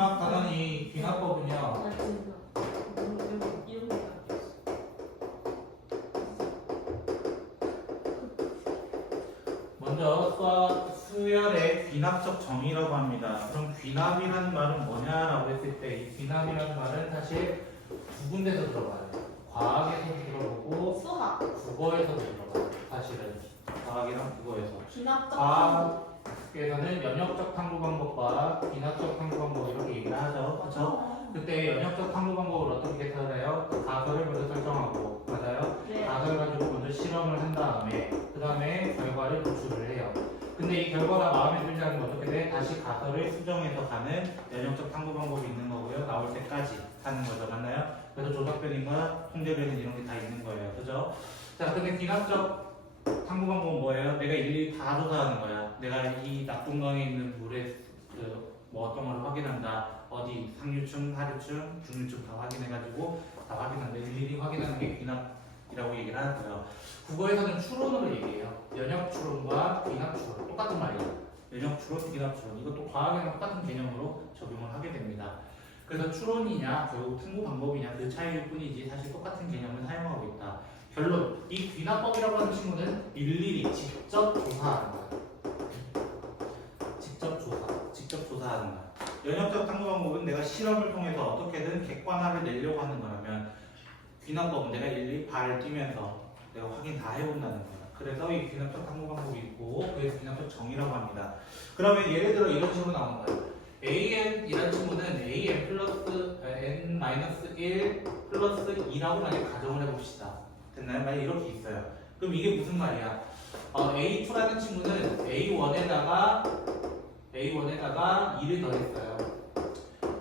마지막 단원이 귀납법은요. 아 진짜 이런 거 먼저 수열의 귀납적 정의라고 합니다. 그럼 귀납이라는 말은 뭐냐라고 했을 때 이 귀납이라는 말은 사실 두 군데서 들어봐요. 과학에서도 들어보고 수학 국어에서도 들어봐요. 사실은 과학이랑 국어에서. 기납적 과학에서는 연역적 탐구 방법과 귀납적 탐구 방법 이렇게 얘기를 하죠. 그렇죠? 그때 연역적 탐구 방법을 어떻게 해석해요? 가설을 먼저 설정하고 맞아요? 네. 가설 가지고 먼저 실험을 한 다음에 그 다음에 결과를 도출을 해요. 근데 이 결과가 마음에 들지 않으면 어떻게 돼? 다시 가설을 수정해서 가는 연역적 탐구 방법이 있는 거고요. 나올 때까지 하는 거죠. 맞나요? 그래서 조작변인과 통제변인 이런 게 다 있는 거예요. 그죠? 자, 근데 귀납적 탐구 방법은 뭐예요? 내가 일일이 다 조사하는 거야. 내가 이 낙동강에 있는 물의 뭐 어떤 걸 확인한다. 어디 상류층, 하류층, 중류층 다 확인해가지고 다 확인한다. 일일이 확인하는 게 귀납이라고 얘기를 하고요. 국어에서는 추론으로 얘기해요. 연역 추론과 귀납 추론 똑같은 말이에요. 연역 추론, 귀납 추론 이것도 과학에는 똑같은 개념으로 적용을 하게 됩니다. 그래서 추론이냐 결국 탐구 방법이냐 그 차이일 뿐이지 사실 똑같은 개념을 사용하고 있다. 결론, 이 귀납법이라고 하는 친구는 일일이 직접 조사하는 거야. 직접 조사하는 거야. 연역적 탐구 방법은 내가 실험을 통해서 어떻게든 객관화를 내려고 하는 거라면 귀납법은 내가 일일이 발을 뛰면서 내가 확인 다 해본다는 거야. 그래서 이 귀납적 탐구 방법이 있고 그래서 귀납적 정의라고 합니다. 그러면 예를 들어 이런 식으로 나오는 거예요. AN이라는 친구는 AN 플러스 N-1 플러스 2라고 만약에 가정을 해봅시다. 됐나요? 만약에 이렇게 있어요. 그럼 이게 무슨 말이야? A2라는 친구는 A1에다가 2를 더했어요.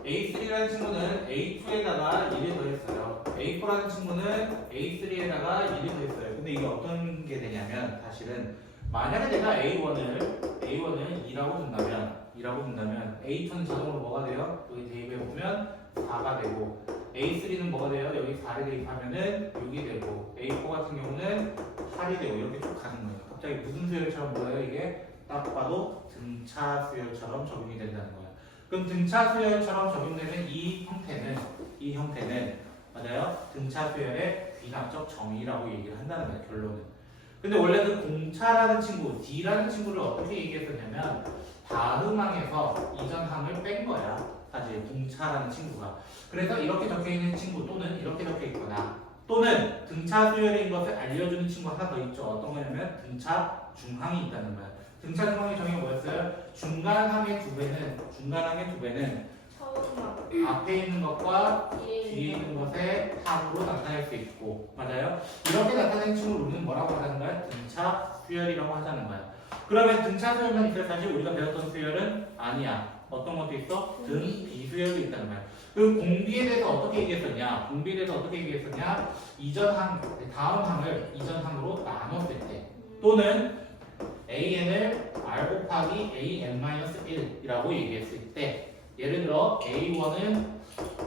A3라는 친구는 A2에다가 2를 더했어요. A4라는 친구는 A3에다가 2를 더했어요. 근데 이게 어떤 게 되냐면 사실은 만약에 내가 A1을 2라고 둔다면 A2는 자동으로 뭐가 돼요? 여기 대입해 보면 4가 되고 A3는 뭐가 돼요? 여기 4를 대입하면은 6이 되고 A4 같은 경우는 8이 되고 이렇게 쭉 가는 거예요. 갑자기 무슨 수열처럼 보여요? 이게 딱 봐도 등차 수열처럼 적용이 된다는 거예요. 그럼 등차 수열처럼 적용되는 이 형태는 맞아요? 등차 수열의 귀납적 정의라고 얘기를 한다는 거예요. 결론은. 근데 원래 그 공차라는 친구, D라는 친구를 어떻게 얘기했었냐면 다음항에서 이전 항을 뺀 거야. 사실 공차라는 친구가. 그래서 이렇게 적혀있는 친구 또는 이렇게 적혀있거나 또는 등차 수열인 것을 알려주는 친구 하나 더 있죠. 어떤 거냐면 등차 중항이 있다는 거야. 등차 중항의 정의가 뭐였어요? 중간항의 두 배는 처음 앞에 있는 것과 뒤에 있는 것의 합으로 나타낼 수 있고 맞아요? 이렇게 나타낸 친구를 우리는 뭐라고 하자는 거야? 등차 수열이라고 하자는 거야. 그러면 등차 수열만 있어요? 사실 우리가 배웠던 수열은 아니야. 어떤 것도 있어? 등 비수열도 있다는 거야. 그 공비에 대해서 어떻게 얘기했었냐? 다음 항을 이전 항으로 나눴을 때 또는 AN을 R 곱하기 AN-1이라고 얘기했을 때 예를 들어 A1은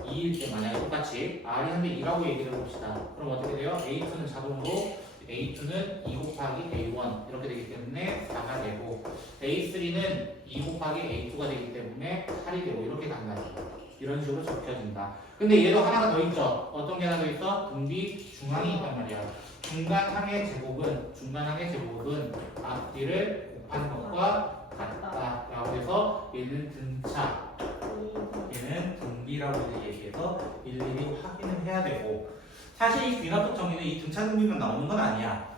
2일 때 만약에 똑같이 R이 한데 2라고 얘기를 해봅시다. 그럼 어떻게 돼요? A2는 자동으로 A2는 2 곱하기 A1 이렇게 되기 때문에 4가 되고 A3는 2 곱하기 A2가 되기 때문에 8이 되고 이렇게 간다는 거예요. 이런 식으로 적혀진다. 근데 얘도 하나가 더 있죠. 어떤 게 하나 더 있어? 분비 중앙이 있단 말이야. 중간항의 제곱은 앞뒤를 곱한 것과 같다라고 해서 얘는 등차, 얘는 등비라고 얘기해서 일일이 확인을 해야 되고 사실 이 귀납적 정의는 이 등차 등비만 나오는 건 아니야.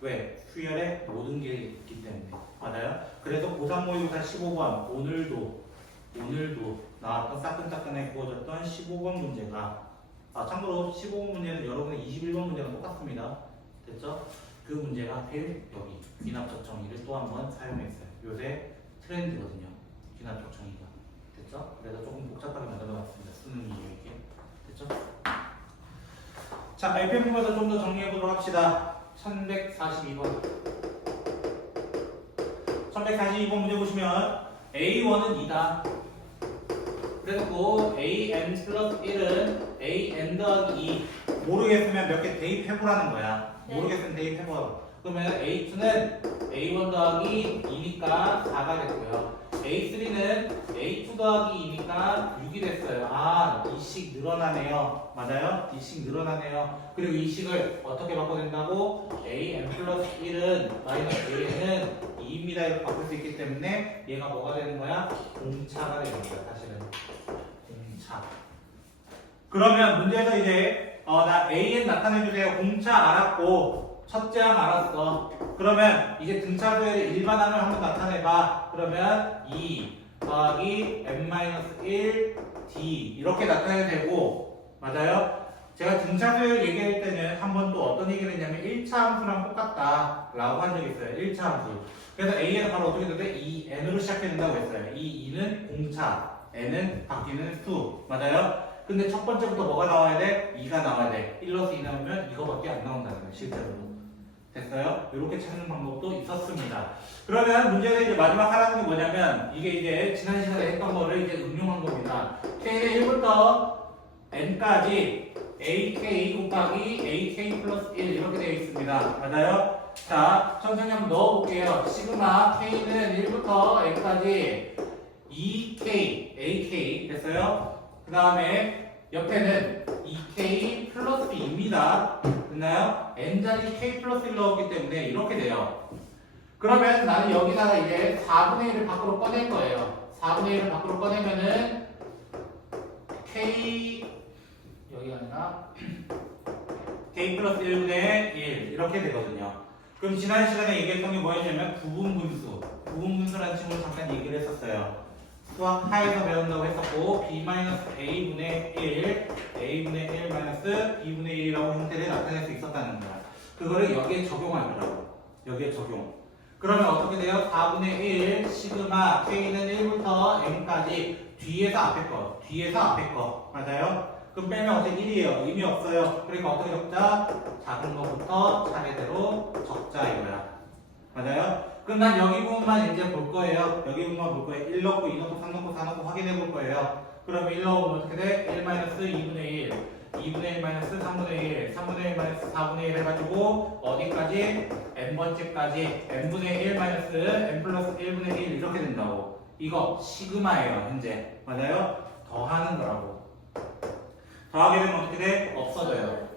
왜? 수열에 모든 게 있기 때문에. 맞아요? 그래서 고3 모의고사 15번 오늘도 나왔던 따끈따끈하게 구워졌던 15번 문제가 참고로 15번 문제는 여러분의 21번 문제랑 똑같습니다. 됐죠? 그 문제가 하필 여기 귀납적 정의를 또 한 번 사용했어요. 요새 트렌드거든요. 귀납적 정의가. 됐죠? 그래서 조금 복잡하게 만들어봤습니다. 수능 이유에게. 됐죠? 자, LPM보다 좀 더 정리해보도록 합시다. 1142번. 1142번 문제 보시면 A1은 2다. 그래서 AN 플러스 1은 AN 더하기 2 모르겠으면 몇 개 대입해보라는 거야. 네. 모르겠으면 대입해보라고. 그러면 A2는 A1 더하기 2니까 4가 됐고요. A3는 A2 더하기 2니까 6이 됐어요. 아, 2씩 늘어나네요. 맞아요? 2씩 늘어나네요. 그리고 이 식을 어떻게 바꿔낸다고? AN 플러스 1은 마이너스 AN은 2입니다. 이렇게 바꿀 수 있기 때문에 얘가 뭐가 되는 거야? 공차가 되는 거야. 사실은 공차. 그러면 문제에서 이제 나 AN 나타내주세요. 공차 알았고 첫째 항 알았어. 그러면 이제 등차수의 일반항을 한번 나타내봐. 그러면 2 더하기 n-1 d 이렇게 나타내야 되고 맞아요? 제가 등차수열 얘기할 때는 한 번 또 어떤 얘기를 했냐면 1차 함수랑 똑같다 라고 한 적이 있어요. 1차 함수. 그래서 A는 바로 어떻게 되는데 2n으로 시작해야 된다고 했어요. 이 2는 공차, n은 바뀌는 수. 맞아요? 근데 첫 번째부터 뭐가 나와야 돼? 2가 나와야 돼. 1 넣어서 2 나오면 이거밖에 안 나온다는 거예요. 실제로. 됐어요? 이렇게 찾는 방법도 있었습니다. 그러면 문제는 이제 마지막 하라는 게 뭐냐면 이게 이제 지난 시간에 했던 거를 이제 응용한 겁니다. K의 1부터 n까지 AK 곱하기 AK 플러스 1 이렇게 되어 있습니다. 맞아요? 자, 천천히 한번 넣어볼게요. 시그마 K는 1부터 n까지 2K, AK 됐어요? 그 다음에 옆에는 2K 플러스 2입니다. 됐나요? n자리 K 플러스 1 넣었기 때문에 이렇게 돼요. 그러면 나는 여기다가 이제 4분의 1을 밖으로 꺼낼 거예요. 4분의 1을 밖으로 꺼내면은 K 여기가 아니라 K 플러스 1분의 1 이렇게 되거든요. 그럼 지난 시간에 얘기했던 게 뭐였냐면 부분분수. 부분분수라는 친구를 잠깐 얘기를 했었어요. 수학 하에서 배운다고 했었고 b-a분의 1, a분의 1 마이너스 b분의 1이라고 형태를 나타낼 수 있었다는 거야. 그거를 여기에 적용할 거라고. 여기에 적용. 그러면 어떻게 돼요? 4분의 1 시그마 k는 1부터 n까지 뒤에서 앞에 거, 뒤에서 앞에 거. 맞아요? 그럼 빼면 어차피 1이에요. 의미 없어요. 그러니까 어떻게 적자? 작은 거부터 차례대로 적자 이거야. 맞아요? 그럼 난 여기 부분만 이제 볼 거예요. 여기 부분만 볼 거예요. 1 넣고 2 넣고 3 넣고 4 넣고 확인해 볼 거예요. 그러면 1 넣으면 어떻게 돼? 1 마이너스 2분의 1, 2분의 1 마이너스 3분의 1, 3분의 1 마이너스 4분의 1 해가지고 어디까지? n번째까지 n분의 1 마이너스 n 플러스 1분의 1 이렇게 된다고. 이거 시그마예요. 현재. 맞아요? 더하는 거라고. 더하게 되면 어떻게 돼? 없어져요.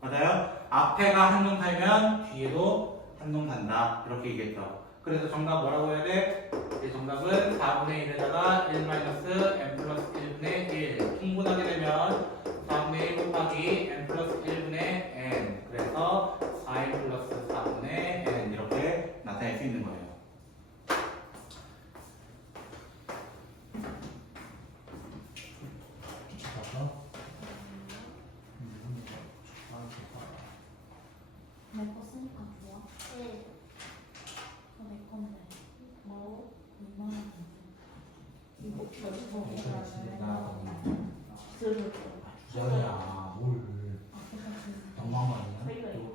맞아요? 앞에가 한놈 살면 뒤에도 한놈 산다. 이렇게 얘기했죠. 그래서 정답 뭐라고 해야 돼? 이 정답은 4분의 1에다가 1 마이너스 n 플러스 1분의 1 통분하게 되면 4분의 1 곱하기 n 플러스 1분의 n 그래서 4n 플러스 4분의 n 이렇게 나타낼 수 있는 거예요. 내 거 쓰니까 좋아? 응. 내 건데. 뭐? 2만 원. 이거 주전이야 뭘 너무한 거 아니야? 이것도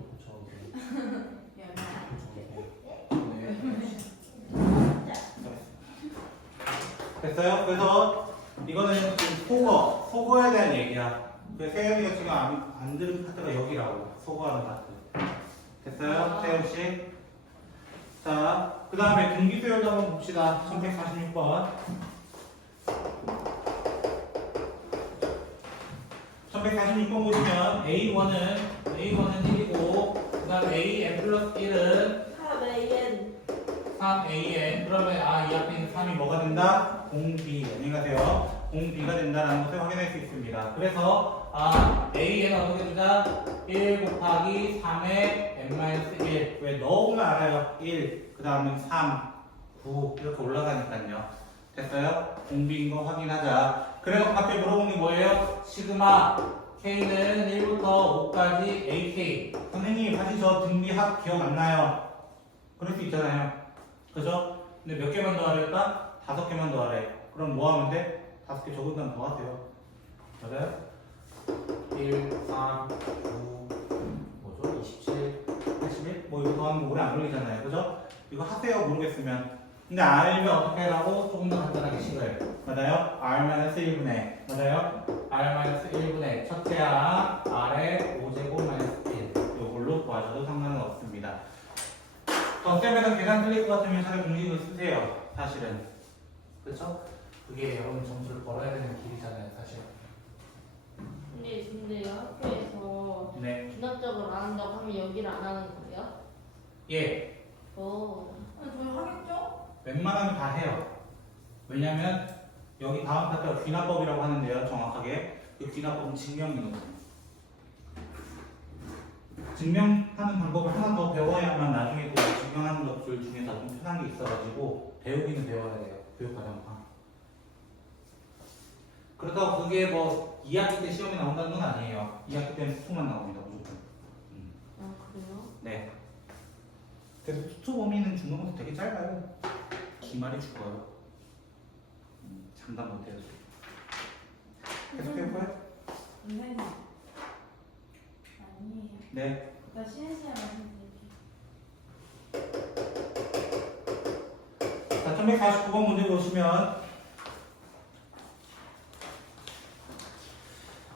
됐어요? 그래서 이거는 지금 속어에 대한 얘기야. 그래서 세연이가 지금 안 들은 파트가 여기라고. 속어하는 파트. 됐어요? 세연씨? 자, 그 다음에 등기수열도 한번 봅시다. 1146번. 1146번 보시면 A1은 1이고 그 다음에 AN 플러스 1은 3AN 그러면 이 앞에 있는 3이 뭐가 된다? 공B 안녕히 가세요. 공B가 된다는 것을 확인할 수 있습니다. 그래서 AN은 어떻게 주자? 1 곱하기 3의 n-1 왜 넣으면 알아요? 1 그 다음은 3 9 이렇게 올라가니까요. 됐어요? 공비인 거 확인하자. 그래서 갑자기 물어보는 게 뭐예요? 시그마 K는 1부터 5까지 AK. 선생님 사실 저 등비합 기억 안 나요. 그럴 수 있잖아요. 그죠? 근데 몇 개만 더 하랬다? 5개만 더 하래. 그럼 뭐 하면 돼? 5개 적은 다음 더 하세요. 맞아요? 1, 3, 9, 뭐죠? 27, 81? 뭐 이거 더하면 오래 안 걸리잖아요. 그죠? 이거 하세요. 모르겠으면. 근데 알면 어떻게 하라고? 조금 더 간단하게 식을. 맞아요? R-1분의 맞아요? R-1분의 첫째 항 R의 5제곱 마이너스 1 이걸로 구하셔도 상관은 없습니다. 덧셈에서 계산 틀릴 것 같으면 차라리 공식을 쓰세요. 사실은 그렇죠? 그게 여러분 점수를 벌어야 되는 길이잖아요, 사실. 근데요 학교에서 네. 기능적으로 안 한다고 하면 여기를 안 하는 거예요? 예. 오. 저희 하겠죠? 웬만하면 다 해요. 왜냐면 여기 다음 파트가 귀납법이라고 하는데요, 정확하게. 그 귀납법은 증명이거든요. 증명하는 방법을 하나 더 배워야만 나중에 또 증명하는 것들 중에서 좀 편한 게 있어가지고 배우기는 배워야 돼요. 교육과정상. 그렇다고 그게 뭐 2학기 때 시험에 나온다는 건 아니에요. 2학기 때는 수투만 나옵니다, 무조건. 아 그래요? 네. 그래서 수투 범위는 중간고사 되게 짧아요. 기말이 죽어요. 장담 못해요. 계속 해볼까요? 선생님. 아니에요. 네. 나 쉬는 시간 말씀드릴게요. 자, 1149번 문제 보시면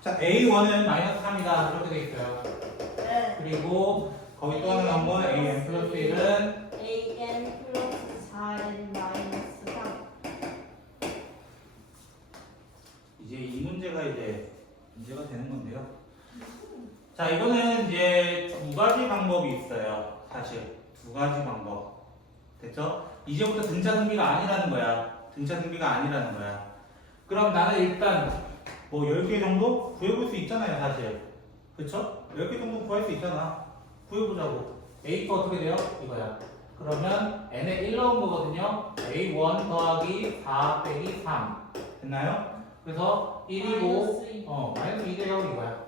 자, A1은 마이너스 3이다. 이렇게 돼 있어요. 네. 그리고 거기 또 하나 나온 건 AN 플러스 1은 AN 플러스 4N 마이너스 3. 이제 이 문제가 이제 문제가 되는 건데요. 자, 이거는 이제 두 가지 방법이 있어요. 사실 두 가지 방법. 됐죠? 이제부터 등차 등비가 아니라는 거야. 등차 등비가 아니라는 거야. 그럼 나는 일단 뭐 10개 정도 구해볼 수 있잖아요, 사실. 그쵸? 10개 정도 구할 수 있잖아. 구해보자고. A가 어떻게 돼요? 이거야. 그러면 n에 1 넣은 거거든요. A1 더하기 4 빼기 3. 됐나요? 그래서 1이고, 마이너스 2 돼요, 이거야.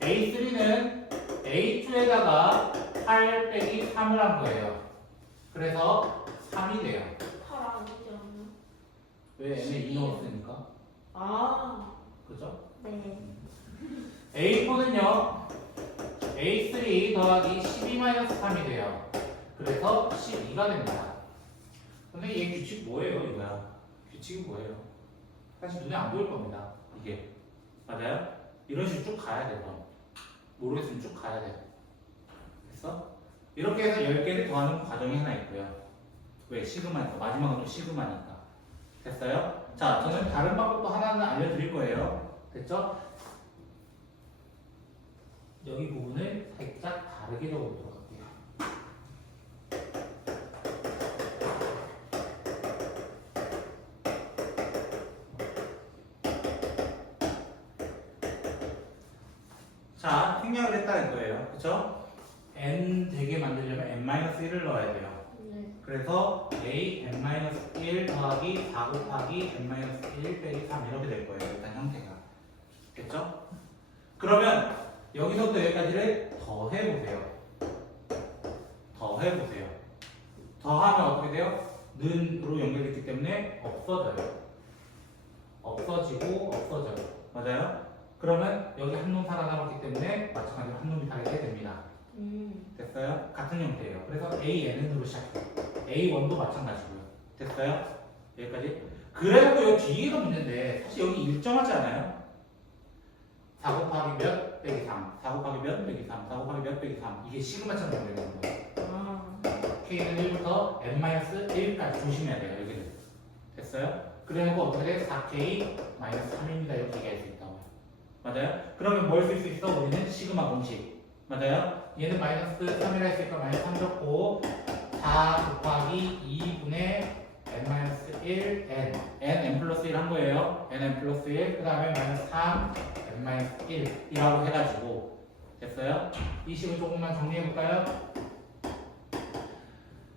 A3는 A2에다가 8 빼기 3을 한 거예요. 그래서 3이 돼요. 8 아니죠? 왜 n에 2 넣었으니까? 아. 그죠? 네. A4는요, A3 더하기 12-3이 돼요. 그래서 12가 됩니다. 근데 얘 규칙 뭐예요, 이거야? 규칙이 뭐예요? 사실 눈에 안 보일 겁니다, 이게. 맞아요? 이런 식으로 쭉 가야 돼요. 모르겠으면 쭉 가야 돼. 됐어? 이렇게 해서 10개를 더하는 과정이 하나 있고요. 왜? 시그마니까. 마지막은 또 시그마니까. 됐어요? 자, 저는 다른 방법도 하나는 알려드릴 거예요. 됐죠? 여기 부분을 살짝 다르게 적어보도록 할게요. 자, 생략을 했다는 거예요. 그쵸? n 되게 만들려면 n-1을 넣어야 돼요. 네. 그래서 a n-1 더하기 4 곱하기 n-1 빼기 3 이렇게 될 거예요. 일단 형태가. 됐죠? 그러면 여기서부터 여기까지를 더해보세요. 더해보세요. 더하면 어떻게 돼요? 는으로 연결됐기 때문에 없어져요. 없어지고 없어져요. 맞아요? 그러면 여기 한 놈 살아남았기 때문에 마찬가지로 한 놈이 살게 됩니다. 됐어요? 같은 형태예요. 그래서 AN으로 시작해요. A1도 마찬가지고요. 됐어요? 여기까지? 그래도 여기 뒤에가 문제인데 사실 여기 일정하지 않아요? 4 곱하기 몇 빼기 3, 4 곱하기 몇 빼기 3, 4 곱하기 몇 빼기 3 이게 시그마처럼 연결되는 거예요. 아. K는 1부터 n-1까지 조심해야 돼요. 여기를. 됐어요? 그래놓고 어떻게 돼? 4K-3입니다. 이렇게 얘기할 수 있다고요. 맞아요? 그러면 뭘 쓸 수 있어? 우리는 시그마 공식. 맞아요? 얘는 마이너스 3이라 했으니까 마이너스 3 적고 4 곱하기 2분의 n-1 n 플러스 1 한 거예요. n 플러스 1 그 다음에 마이너스 3 n 1이라고 해가지고 됐어요? 이 식을 조금만 정리해볼까요?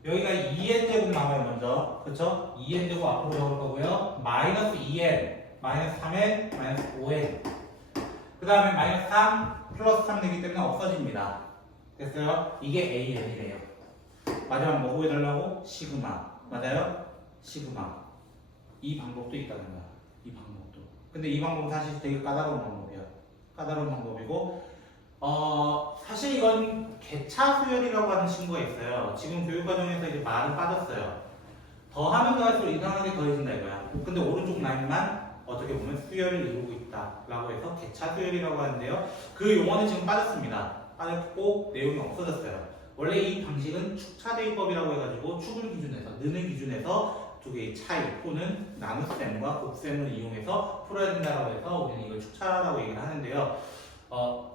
여기가 2n 제곱 나와요 먼저. 그쵸? 2n 제곱 앞으로 적을 거고요. 마이너스 2n 마이너스 3n 마이너스 5n 그 다음에 마이너스 3 플러스 3 되기 때문에 없어집니다. 됐어요? 이게 AN이래요. 마지막 뭐 구해달라고? 시그마. 맞아요? 시그마. 이 방법도 있다는 거야. 이 방법도. 근데 이 방법은 사실 되게 까다로운 방법이야. 까다로운 방법이고 사실 이건 개차 수열이라고 하는 친구가 있어요. 지금 교육과정에서 이제 말은 빠졌어요. 더하면 더할수록 이상하게 더해진다 이거야. 근데 오른쪽 라인만 어떻게 보면 수열을 이루고 있다라고 해서 개차 수열이라고 하는데요. 그 용어는 지금 빠졌습니다. 빠졌고 내용이 없어졌어요. 원래 이 방식은 축차대입법이라고 해가지고 축을 기준해서 느는 기준해서 두 개의 차이 또는 나눗셈과 곱셈을 이용해서 풀어야 된다고 해서 우리는 이걸 축차라고 얘기를 하는데요.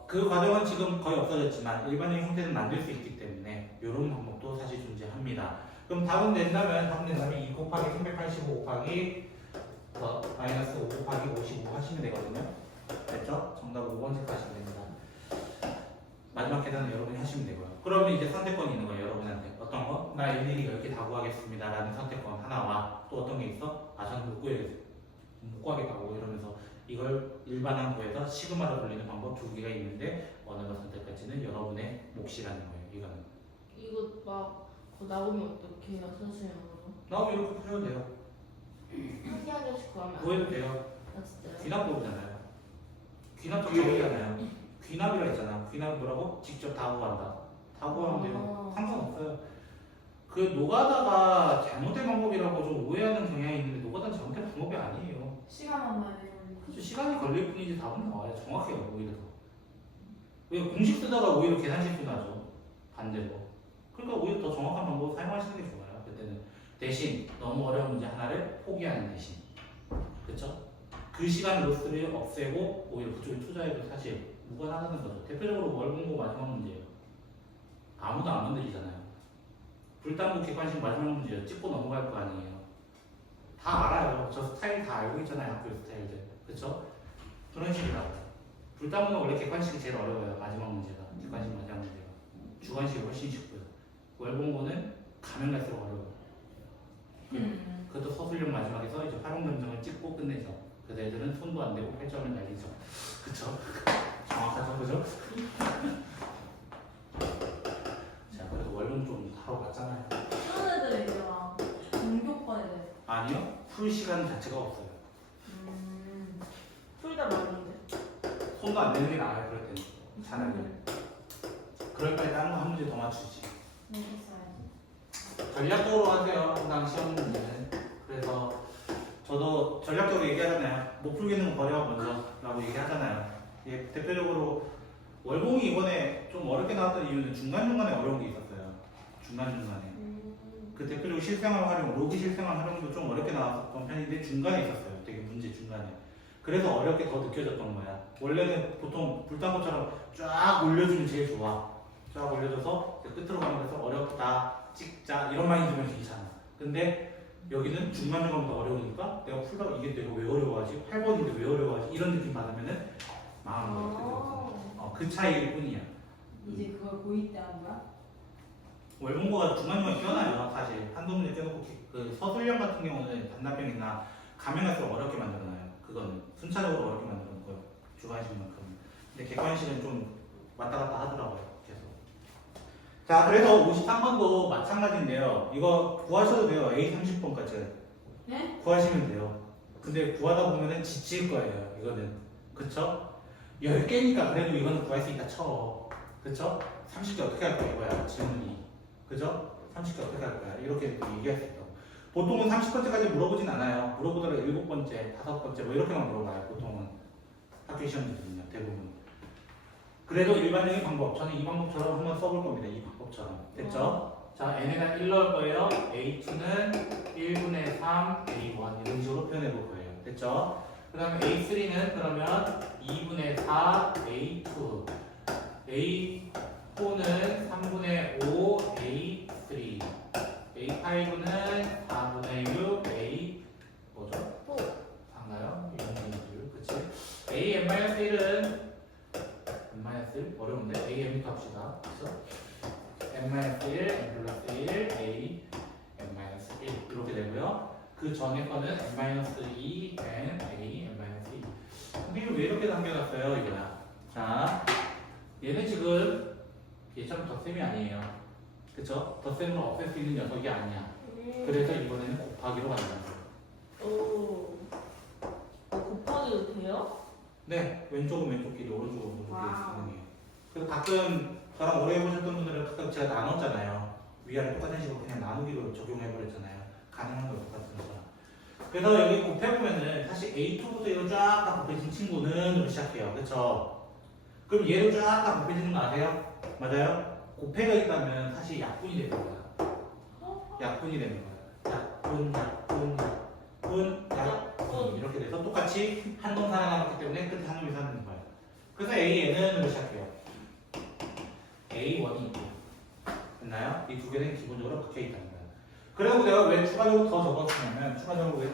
그 과정은 지금 거의 없어졌지만 일반적인 형태는 만들 수 있기 때문에 이런 방법도 사실 존재합니다. 그럼 답은 된다면 2 곱하기 385 곱하기 마이너스 5 곱하기 55 하시면 되거든요. 됐죠? 정답 5번 체크하시면 됩니다. 마지막 계산은 여러분이 하시면 되고요. 그러면 이제 선택권이 있는 거예요, 여러분한테. 어떤 거? 나 일일이 10개 다 구하겠습니다. 라는 선택권 하나와 또 어떤 게 있어? 저는 못 구하겠어요. 못 구하겠다고 이러면서 이걸 일반항 구해서 시그마로 돌리는 방법 두 개가 있는데 어느 걸 선택할지는 여러분의 몫이라는 거예요, 이거는. 이거 막 나오면 어떻게 해요, 선생님? 나오면 이렇게 푸셔도 돼요. 한 개씩 구하면 안 구해도 돼요. 진짜요? 귀납법이잖아요. 귀납도 기억이잖아요. 귀납이라 했잖아. 귀납 뭐라고? 직접 다 구한다. 다 구하면 돼요. 상관없어요. 그 노가다가 잘못된 방법이라고 좀 오해하는 경향이 있는데 노가다는 잘못된 방법이 아니에요. 시간만 많이 그렇죠. 시간이 걸릴 뿐이지 답은 나와요. 정확해요. 오히려 더. 왜 공식 쓰다가 오히려 계산 실수 나죠. 반대로. 그러니까 오히려 더 정확한 방법을 사용하시는 게 좋아요. 그때는 대신 너무 어려운 문제 하나를 포기하는 대신. 그렇죠? 그 시간 로스를 없애고 오히려 그쪽에 투자해도 사실 무관하다는 거죠. 대표적으로 월 공부 마지막 문제예요. 아무도 안 건드리잖아요. 불담보 객관식 마지막 문제예요. 찍고 넘어갈 거 아니에요. 다 알아요. 저 스타일 다 알고 있잖아요. 학교 스타일들. 그쵸? 그런 식이라고. 불담보는 원래 객관식이 제일 어려워요. 마지막 문제가. 객관식 마지막 문제가. 주관식이 훨씬 쉽고요. 월 공부는 가면 갈수록 어려워요. 그것도 서술형 마지막에서 이제 활용 검정을 찍고 끝내죠. 그래서 애들은 손도 안 대고 8점을 날리죠. 그쵸? 정확하죠? 그죠? 자, 그래도 월급 좀 하러 갔잖아요. 그런 애들 있잖아. 공교권 애들. 아니요. 풀 시간 자체가 없어요. 풀다 말인데. 손도 안 대는 게 나아요. 그럴 때는. 차라리. 그럴 바에 다른 거 한 문제 더 맞추지. 네, 있어야지. 전략적으로 하세요. 항상 시험 문제는. 그래서 저도 전략적으로 얘기하잖아요. 못 풀겠는 거 버려 먼저 라고 얘기하잖아요. 예, 대표적으로 월봉이 이번에 좀 어렵게 나왔던 이유는 중간중간에 어려운 게 있었어요. 중간중간에. 그 대표적으로 실생활 활용, 로그 실생활 활용도 좀 어렵게 나왔던 편인데 중간에 있었어요. 되게 문제 중간에. 그래서 어렵게 더 느껴졌던 거야. 원래는 보통 불담보처럼 쫙 올려주면 제일 좋아. 쫙 올려줘서 끝으로 가면서 어렵다, 찍자 이런 마인드 들면 괜찮아. 근데 여기는 중간중간부터 어려우니까 내가 풀다가 이게 내가 왜 어려워하지? 8번인데 왜 어려워하지? 이런 느낌 받으면은 마음이 어렵게 되거든요. 그 차이일 뿐이야. 이제 그걸 고2 때 하는 거야? 월봉고가 중간중간 껴놔요. 사실 한두 문제 껴놓고 그 서술형 같은 경우는 단답형이나 가면 갈수록 어렵게 만들어놔요. 그거는 순차적으로 어렵게 만들어놓은 거예요. 주관식만큼. 근데 객관식은 좀 왔다 갔다 하더라고요. 계속. 자, 그래서 53번도 마찬가지인데요. 이거 구하셔도 돼요. A30번까지. 네? 구하시면 돼요. 근데 구하다 보면은 지칠 거예요. 이거는. 그쵸? 10개니까 그래도 이거는 구할 수 있다 쳐. 그쵸? 30개 어떻게 할 거야 이거야 질문이. 그죠? 30개 어떻게 할 거야 이렇게 얘기할 수 있다고. 보통은 30번째까지 물어보진 않아요. 물어보더라도 7번째, 5번째 뭐 이렇게만 물어봐요. 보통은 학교 시험들은요. 대부분. 그래도 일반적인 방법 저는 이 방법처럼 한번 써볼 겁니다. 이 방법처럼. 됐죠? 자, n에다 1 넣을 거예요. a2는 1분의 3 a1 이런 식으로 표현해 볼 거예요. 됐죠? 그 다음에 a3는 그러면 2분의 4 a2 a4는 3분의 5 a3 a5는 4분의 6 a 뭐죠? 4인가요? 이런 분들 그치? a-1은 n-1 어려운데 a-m부터 합시다. 그래서 n-1 n 플러스 1 a n-1 이렇게 되고요. 그 전에 거는 n-2 n a n-2 근데 이거 왜 이렇게 남겨놨어요? 이거야. 자, 얘는 지금 얘처럼 덧셈이 아니에요. 그쵸? 덧셈으로 없앨 수 있는 녀석이 아니야. 그래서 이번에는 곱하기로 만들었어요. 오. 곱하기도 돼요? 네, 왼쪽은 왼쪽끼리, 오른쪽은 오른쪽끼리 와우. 가능해요. 그래서 가끔 저랑 오래 해보셨던 분들은 가끔 제가 나눴잖아요. 위아래 똑같은 식으로 그냥 나누기로 적용해버렸잖아요. 가능한 거 똑같은 거잖아. 그래서 여기 곱해보면은 사실 A2부터 이거 쫙 다 곱해진 친구는 시작해요. 그쵸? 그럼 얘를 쫙 다 곱해지는 거 아세요? 맞아요? 곱해가 있다면 사실 약분이 되는 거야. 약분이 되는 거야. 약분, 약분, 이렇게 돼서 똑같이 한 놈 살아남았기 때문에 끝에 한 놈이 사는 거예요. 그래서 AN으로 시작해요. A1이 있고 됐나요? 이 두 개는 기본적으로 박혀 있다는 거예요. 그리고 내가 왜 추가적으로 더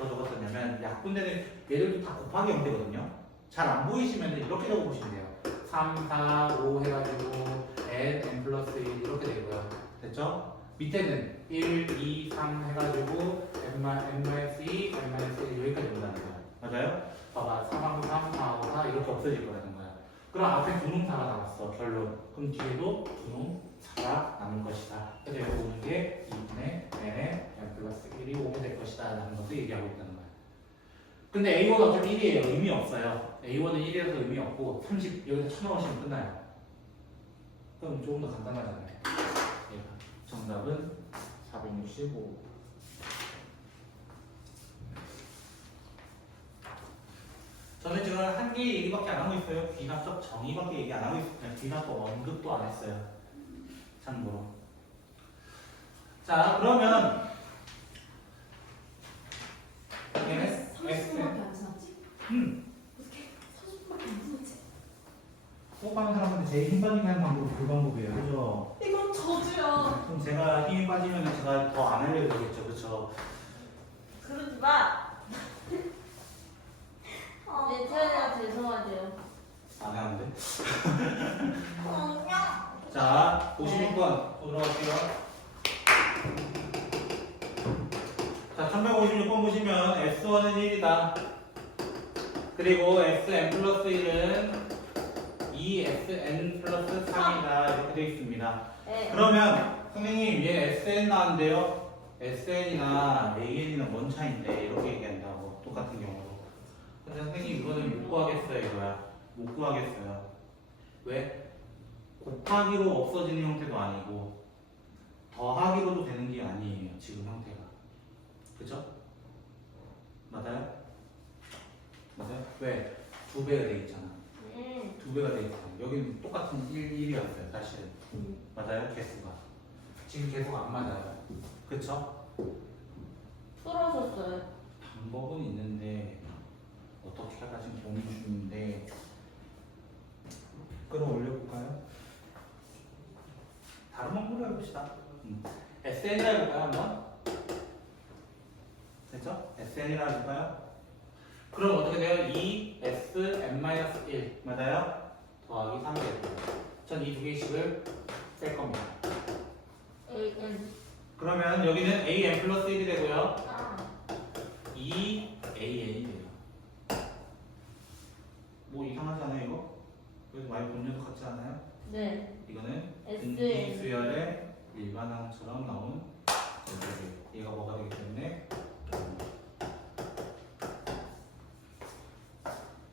적었었냐면 약분되는 얘들도 다 곱하기 0되거든요. 잘 안 보이시면 이렇게 적어보시면 돼요. 3, 4, 5 해가지고 n 플러스 1 이렇게 되고요. 됐죠? 밑에는 1, 2, 3 해가지고 n-2, n-1 여기까지 온다는 거예요. 맞아요? 봐봐 3, 3, 4, 5, 4 이렇게 없어질 거라는 거야. 그럼 앞에 분홍사가 남았어. 결론. 그럼 뒤에도 분홍사가 남을 것이다. 그래서 여기 오는 게 2분의 n에 n 플러스 1이 오게 될 것이다 라는 것을 얘기하고 있다는 거야. 근데 A1은 어차피 1이에요. 의미 없어요. A1은 1이라서 의미 없고 30 여기서 쳐넣으시면 끝나요. 그럼 조금 더 간단하잖아요. 정답은 465. 저는 지금 한 개 얘기밖에 안 하고 있어요. 귀납법 정의밖에 얘기 안 하고 있어요. 그냥 귀납법 언급도 안 했어요. 참고로. 자, 그러면 얘는 30분밖에 안 지났지? 어떻게 30분밖에 안 지났지? 호흡하는 사람한테 제일 힘 빠지게 하는 방법이 그 방법이에요. 그죠? 이건 저주야. 그럼 제가 힘이 빠지면 제가 더 안 하려고 그러겠죠. 그쵸? 그러지 마. 네, 태연이가 죄송하대요. 안 하는데? 어, 자, 56번 보도록 할게요. 자, 1156번 보시면 S1은 1이다. 그리고 Sn 플러스 1은 2Sn 플러스 3이다. 이렇게 되어 있습니다. 네. 그러면 선생님 얘 SN 나왔는데요. SN이나 AN이나 뭔 차인데 이렇게 얘기한다고 똑같은 경우로. 근데 선생님 이거는 못 구하겠어요 이거야. 못 구하겠어요. 왜? 곱하기로 없어지는 형태도 아니고 더하기로도 되는 게 아니에요. 지금 형태가. 그죠? 맞아요? 맞아요? 왜? 2배가 돼 있잖아. 2배가 돼 있잖아. 여기는 똑같은 1이었어요 사실은. 맞아요? 개수가. 지금 개수가 안 맞아요. 그쵸? 풀어줬어요. 방법은 있는데 어떻게 할까 지금 고민 중인데 끌어올려볼까요? 다른 방법으로 해봅시다. SN이라 해볼까요 한번? 됐죠? SN이라 해볼까요? 그럼 어떻게 돼요? 2SN-1 맞아요? 더하기 3이 되고요. 전 이 두 개씩을 뺄 겁니다. 그러면 여기는 AN 플러스 1이 되고요. 2AN이 돼요. 뭐 이상하지 않아요 이거? 그래서 많이 본 녀석 같지 않아요? 네. 이거는 SN. 등기수열의 일반항처럼 나온 녀석이에요. 얘가 뭐가 되기 때문에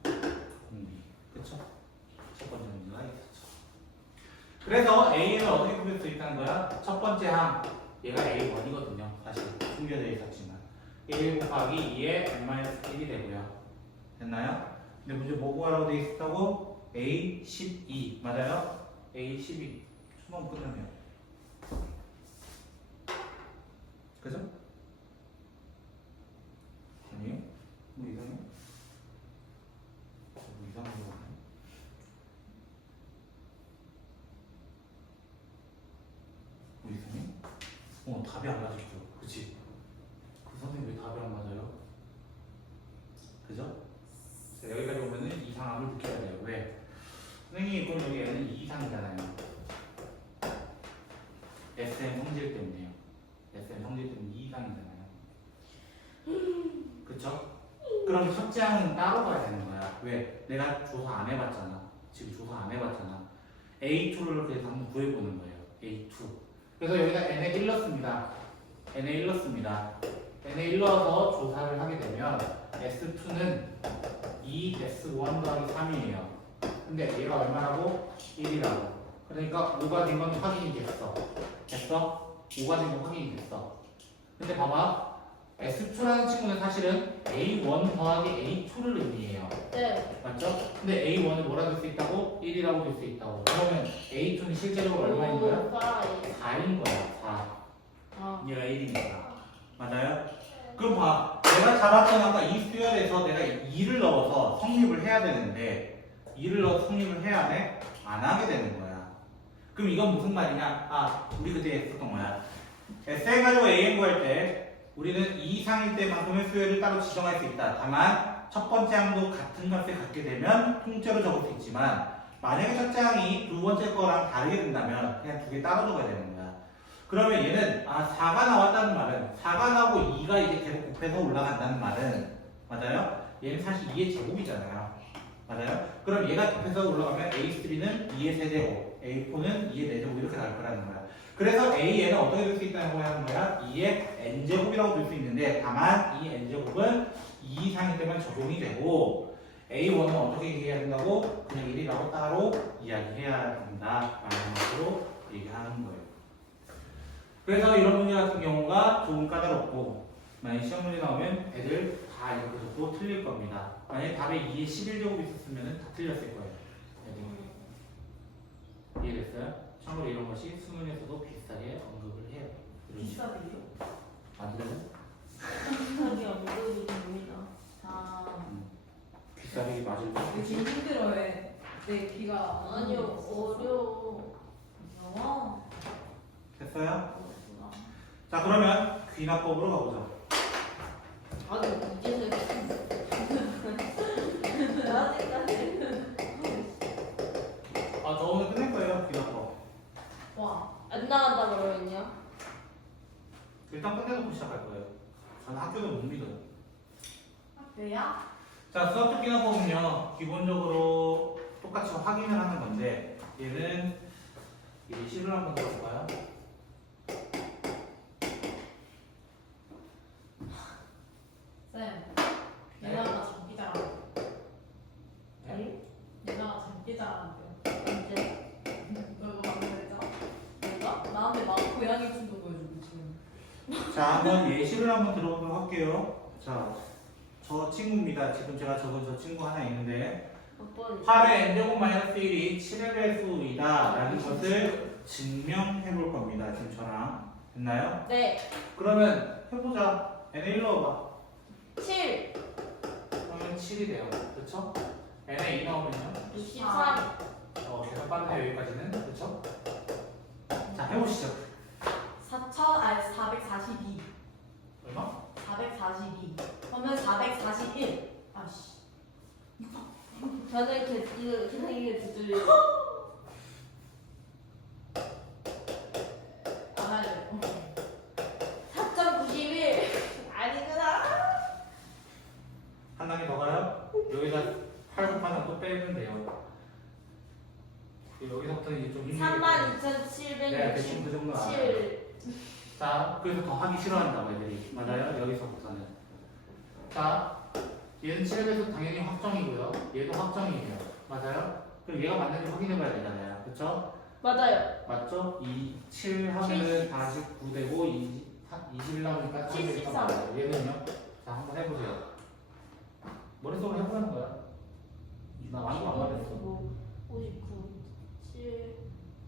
공비. 그쵸? 첫 번째 문제가 있었죠. 그래서 A는 어떻게 구별 수 있다는 거야? 첫 번째 항 얘가 A1이거든요. 사실 숨겨져 있었지만 1 곱하기 2의 n-1이 되고요. 됐나요? 근데 문제 뭐 구하라고 돼 있었다고? A12 맞아요? A12 수능 끝나면 그죠? 아니에요? 뭐 이상해요? 뭐 이상한 거 같나요? 뭐 이상해? 답이 안 맞았죠. 그치? 그 선생님 왜 답이 안 맞아요? 그죠? 자, 여기까지 오면은 이상함을 느껴야 돼요. 왜? 선생님 그럼 여기 N은 2이상이잖아요. SM 성질 때문에요. SM 성질 때문에 2이상이잖아요. 그쵸? 그럼 첫째 항은 따로 가야 되는 거야. 왜? 내가 조사 안 해봤잖아. 지금 조사 안 해봤잖아. A2를 그래서 한번 구해보는 거예요. A2. 그래서 여기다 N에 1 넣습니다. N에 1 넣습니다. N에 1 넣어서 조사를 하게 되면 S2는 2S1 더하기 3이에요. 근데 얘가 얼마라고? 1이라고. 그러니까 5가 된 건 확인이 됐어. 됐어? 5가 된 건 확인이 됐어. 근데 봐봐. S2라는 친구는 사실은 A1 더하기 A2를 의미해요. 네. 맞죠? 근데 A1을 뭐라 될 수 있다고? 1이라고 될 수 있다고. 그러면 A2는 실제적으로 얼마인 거야? 4인 거야. 4. 얘가 1이니까. 맞아요? 그럼 봐. 내가 잡았던 아까 이 수열에서 내가 2를 넣어서 성립을 해야 되는데 2를 넣어서 성립을 해야 돼? 안 하게 되는 거야. 그럼 이건 무슨 말이냐? 아, 우리 그때 했었던 거야. SN 가지고 AN 구할 때 우리는 2 이상일 때만큼의 수열을 따로 지정할 수 있다. 다만 첫 번째 항도 같은 값을 갖게 되면 통째로 적을 수 있지만 만약에 첫째 항이 두 번째 거랑 다르게 된다면 그냥 두 개 따로 적어야 되는 거야. 그러면 얘는 4가 나왔다는 말은 4가 나오고 2가 이제 계속 곱해서 올라간다는 말은 맞아요? 얘는 사실 2의 제곱이잖아요. 맞아요? 그럼 얘가 곱해서 올라가면 A3는 2의 세제곱, A4는 2의 4제곱 이렇게 나올 거라는 거야. 그래서 AN은 어떻게 될 수 있다는 거야? 2의 n제곱이라고 볼 수 있는데 다만 이 n제곱은 2 이상일 때만 적용이 되고 A1은 어떻게 얘기해야 된다고? 그냥 1이라고 따로 이야기해야 된다 라는 것으로 얘기하는 거예요. 그래서 이런 문제 같은 경우가 조금 까다롭고 만약 시험 문제 나오면 애들 다 이렇게 적고 틀릴 겁니다. 만약에 답에 2의 11제곱이 있었으면 다 틀렸을 거예요. 애들. 이해됐어요? 참고로 이런 것이 수능에서도 비슷하게 언급을 해요. 비싸대요? 맞아요? 비슷하게 언급이 됩니다. 아, 비싸게 맞을 거. 되게 힘들어해. 내 귀가 아니요, 어려워. 어려워. 됐어요? 자 그러면 귀납법으로 가보자. 아니, 이제서 아직까지. 저 오늘 끝낼 거예요 귀납법. 와, 안 나간다 그러면요? 일단 끝내놓고 시작할 거예요. 저는 학교도 못 믿어요. 학교야? 자 수학적 귀납법은요 기본적으로 똑같이 확인을 하는 건데 얘는 이 시를 한번 들어볼까요? 쌤, 네. 얘나가 장기 잘하는데. 네? 얘나가 장기 잘하는데요. 언제? 너 방금 했잖아. 내가? 나한테 막 고양이 춤도 보여주고 지금. 자 한번 예시를 한번 들어보도록 할게요. 자 저 친구입니다. 지금 제가 적은 저 친구 하나 있는데 몇 번? 8의 n제곱 마이너스 1이 7의 배수이다 라는 것을 증명해 볼 겁니다. 지금 저랑 됐나요? 네. 그러면 해보자. n에 1 넣어봐. 7, 그러면 7이 돼요. 그쵸? n에 2 넣으면요? 23, 계산 빠르네요 여기까지는. 그쵸? 자 해보시죠. 442. 얼마? 442. 그러면 441. 아씨. 저는 이거 계산기를 두드려. 안 할래. 4.91. 아니구나. 한 단계 더 가요? 여기다 8 곱하면 또 빼면 돼요. 여기서부터 이제 좀 힘들겠죠. 네, 대충 그 정도 알아요. 32,767. 자, 그래서 더 하기 싫어한다고 애들이. 맞아요? 여기서부터는. 자, 얘는 7에서 당연히 확정이고요. 얘도 확정이에요. 맞아요? 그럼 얘가 맞는지 확인해봐야 되잖아요. 그쵸? 맞아요. 맞죠? 7 하면은 49 되고 21 나오니까 73. 얘는요? 자, 한번 해보세요. 머릿속으로 해보는 거야. 나 완전 안 맞았어. 59, 7,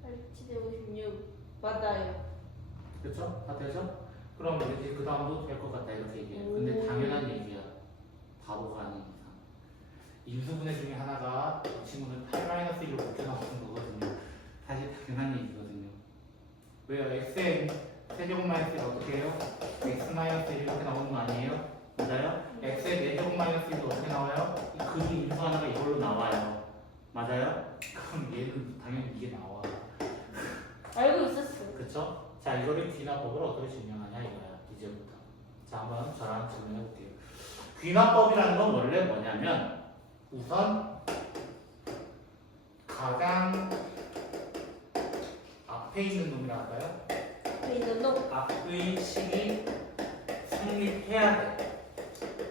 87에 56. 맞아요. 그쵸? 다 되죠? 그럼 이제 그 다음도 될 것 같다 이렇게 얘기해요. 근데 당연한 얘기야. 바보가 아닌 이상. 인수분해 중에 하나가 이 친구는 8-1로 곱해나가는 거거든요. 사실 당연한 얘기거든요. 왜요? xn 세제곱 마이너스 1 어떻게 해요? x 마이너스 1 이렇게 나오는 거 아니에요? 맞아요? x의 4제곱 마이너스 1도 어떻게 나와요? 그 인수 하나가 이걸로 나와요. 맞아요? 그럼 얘는 당연히 이게 나와. 알고 있었어요. 그쵸? 자, 이거를 귀납법을 어떻게 증명하냐 이거야. 이제부터. 자, 한번 저랑 증명해 볼게요. 귀납법이라는 건 원래 뭐냐면 우선 가장 앞에 있는 놈이라 할까요? 앞에 있는 놈. 앞의 식이 성립해야 돼.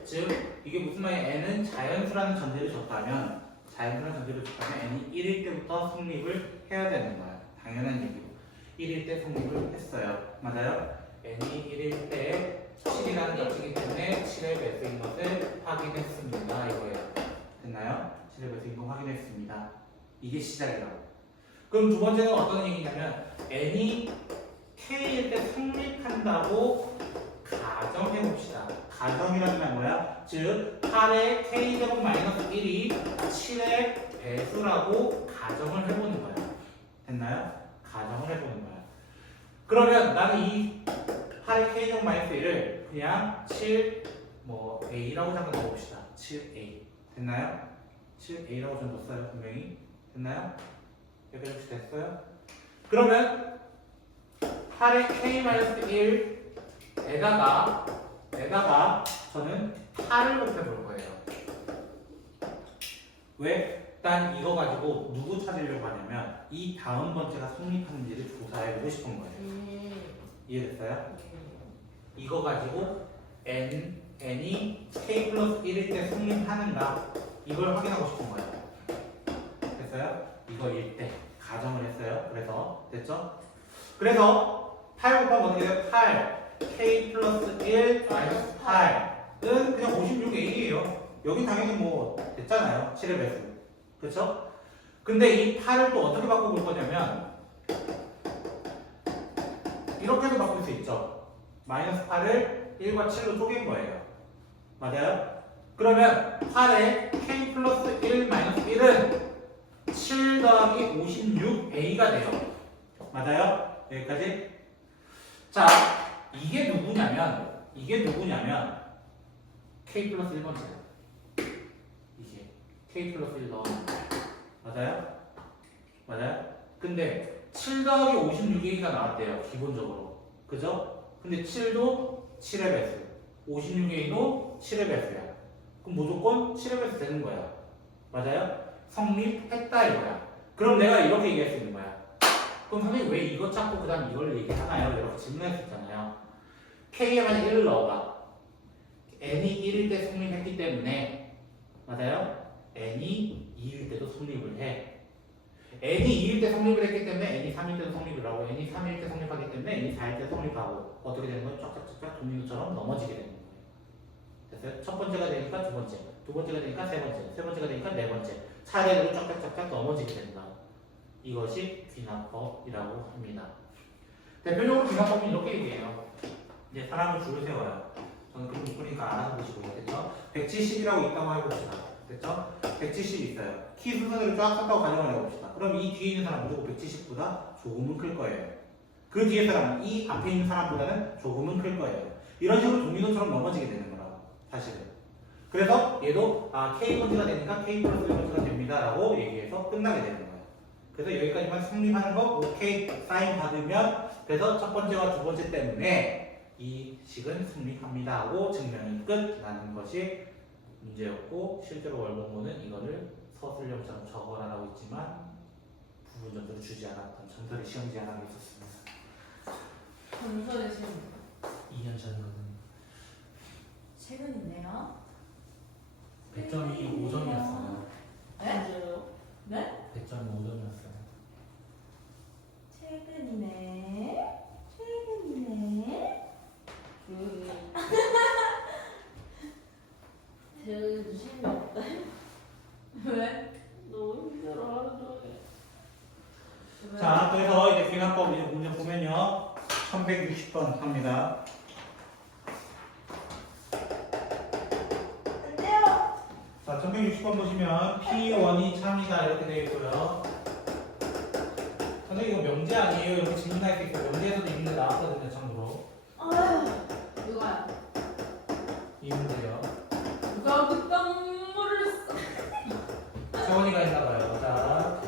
즉, 이게 무슨 말이야? n은 자연수라는 전제를 줬다면 n이 1일 때부터 성립을 해야 되는 거야. 당연한 얘기고. 1일 때 성립을 했어요. 맞아요? n이 1일 때 7이라는 값이기 때문에 7의 배수인 것을 확인했습니다. 이거예요. 됐나요? 7의 배수인 거 확인했습니다. 이게 시작이라고. 그럼 두 번째는 어떤 얘기냐면 n이 k일 때 성립한다고 가정해 봅시다. 가정이라는 말 뭐야? 즉 8의 k제곱 마이너스 1이 7의 배수라고 가정을 해보는 거야. 됐나요? 가정을 해보는 거야. 그러면 나는 이 8의 k제곱 마이너스 1을 그냥 7 a라고 잠깐 넣어봅시다. 7a 됐나요? 7a라고 좀 넣었어요 분명히. 됐나요? 여기까지 혹시 됐어요? 그러면 8의 k-1에다가 저는 8을 곱해볼 거예요. 왜? 일단 이거 가지고 누구 찾으려고 하냐면 이 다음 번째가 성립하는지를 조사해보고 싶은 거예요. 이해됐어요? 이거 가지고 n이 k 플러스 1일 때 성립하는가 이걸 확인하고 싶은 거예요. 됐어요? 이거일 때 가정을 했어요. 그래서 됐죠? 그래서 8 곱하면 어떻게 돼요? 8 k 플러스 1 마이너스 8은 그냥 56a예요. 여기 당연히 뭐 됐잖아요. 7의 배수. 그렇죠? 근데 이 8을 또 어떻게 바꿔볼 거냐면 이렇게도 바꿀 수 있죠. 마이너스 8을 1과 7로 쪼갠 거예요. 맞아요? 그러면 8의 k 플러스 1 마이너스 1은 7 더하기 56a가 돼요. 맞아요? 여기까지? 자, 이게 누구냐면 k 플러스 1번째예요. 이게 k 플러스 1 넣으면 맞아요? 맞아요? 근데 7 더하기 56a가 나왔대요. 기본적으로. 그죠? 근데 7도 7의 배수 56a도 7의 배수야. 그럼 무조건 7의 배수 되는 거야. 맞아요? 성립했다 이거야. 그럼 내가 이렇게 얘기할 수 있는 거야. 그럼 선생님 왜 이거 찾고 그 다음 이걸 얘기하나요? 이렇게 질문할 수 있잖아요. k에 만약 1을 넣어봐. n이 1일 때 성립했기 때문에 맞아요? n이 2일 때도 성립을 해. n이 2일 때 성립을 했기 때문에 n이 3일 때도 성립을 하고 n이 3일 때 성립하기 때문에 n이 4일 때 성립하고 어떻게 되는 거예요? 쫙쫙쫙 도미노처럼 넘어지게 되는 거예요. 됐어요? 첫 번째가 되니까 두 번째, 두 번째가 되니까 세 번째, 세 번째가 되니까 네 번째 차례대로 쫙쫙쫙쫙 넘어지게 된다. 이것이 귀납법이라고 합니다. 대표적으로 귀납법은 이렇게 얘기해요. 이제 사람을 줄을 세워요. 저는 그림 못 그리니까 알아서 보시고요. 됐죠? 170이라고 있다고 해봅시다. 됐죠? 170이 있어요. 키 순서대로 쫙 샀다고 가정을 해봅시다. 그럼 이 뒤에 있는 사람 무조건 170보다 조금은 클 거예요. 그 뒤에 사람은 이 앞에 있는 사람보다는 조금은 클 거예요. 이런 식으로 도미노처럼 넘어지게 되는 거라고 사실은. 그래서 얘도 K번째가 되니까 K 플러스 1번째가 됩니다 라고 얘기해서 끝나게 되는 거예요. 그래서 여기까지만 성립하는 거 OK 사인 받으면 그래서 첫 번째와 두 번째 때문에 이 식은 성립합니다 하고 증명이 끝나는 것이 문제였고 실제로 월봉문은 이거를 서술형처럼 적어라라고 있지만 부분 점수를 주지 않았던 전설의 시험지 하나 있었습니다. 전설의 시험 2년 전이거든요. 최근이네요. 100점이 5점이었어요. 맞아요. 네? 100점이 5점이었어요. 최근이네. 최근이네. 그 재미없다. 왜? 너무 힘들어 하루 종일. 자, 그래서 이제 귀납법 이제 문제 보면요. 1160번 합니다. 안 돼요. 자, 1160번 보시면 P1이 참이다 이렇게 되어 있고요. 선생님 이거 명제 아니에요? 이렇게 질문할 때 있고 명제에서도 있는데 나왔거든요, 참고로. 아휴. 누가요? 이 문제요. 누가 그딴 물을 써? 세원이가 했나봐요. 자,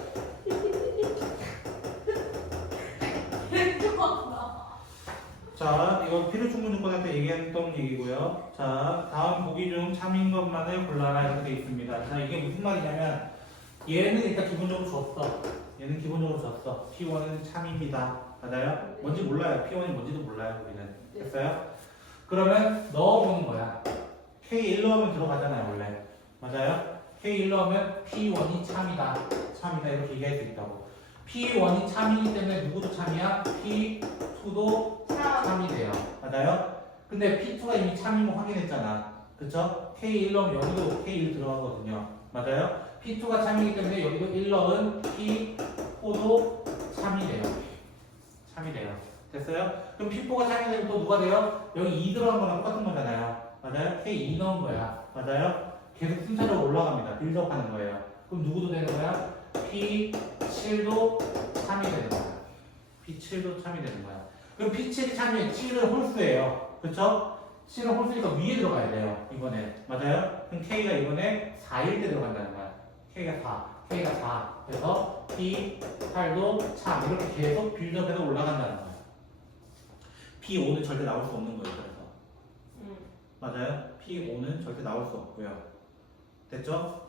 자, 이거 필요 충분 조건한테 얘기했던 얘기고요. 자, 다음 보기 중 참인 것만을 골라라 이렇게 되어 있습니다. 자, 이게 무슨 말이냐면 얘는 일단 기본적으로 줬어. 얘는 기본적으로 줬어. P1은 참입니다. 맞아요? 뭔지 몰라요. P1이 뭔지도 몰라요. 우리는. 됐어요? 그러면 넣어보는 거야. K1 넣으면 들어가잖아요. 원래. 맞아요? K1 넣으면 P1이 참이다. 참이다. 이렇게 얘기할 수 있다고. P1이 참이기 때문에 누구도 참이야? P2도 참이 돼요. 맞아요? 근데 P2가 이미 참인 거 확인했잖아. 그쵸? K1 넣으면 여기도 K1 들어가거든요. 맞아요? P2가 참이기 때문에 여기도 1 넣은 P4도 참이 돼요. 참이 돼요. 됐어요? 그럼 P4가 참이 되면 또 누가 돼요? 여기 2 들어간 거랑 똑같은 거잖아요. 맞아요? K2 넣은 거야. 맞아요? 계속 순차적으로 올라갑니다. 빌드업 하는 거예요. 그럼 누구도 되는 거야? P7도 참이 되는 거야. P7도 참이 되는 거야. 그럼 P7이 참이 7은 홀수예요. 그쵸? 7은 홀수니까 위에 들어가야 돼요. 이번에. 맞아요? 그럼 K가 이번에 4일 때 들어간다는 거야. K가 4. K가 4. 그래서 P8도 참. 이렇게 계속 빌드업해서 올라간다는 거야. P5는 절대 나올 수 없는 거예요. 그래서. 맞아요? P5는 절대 나올 수 없고요. 됐죠?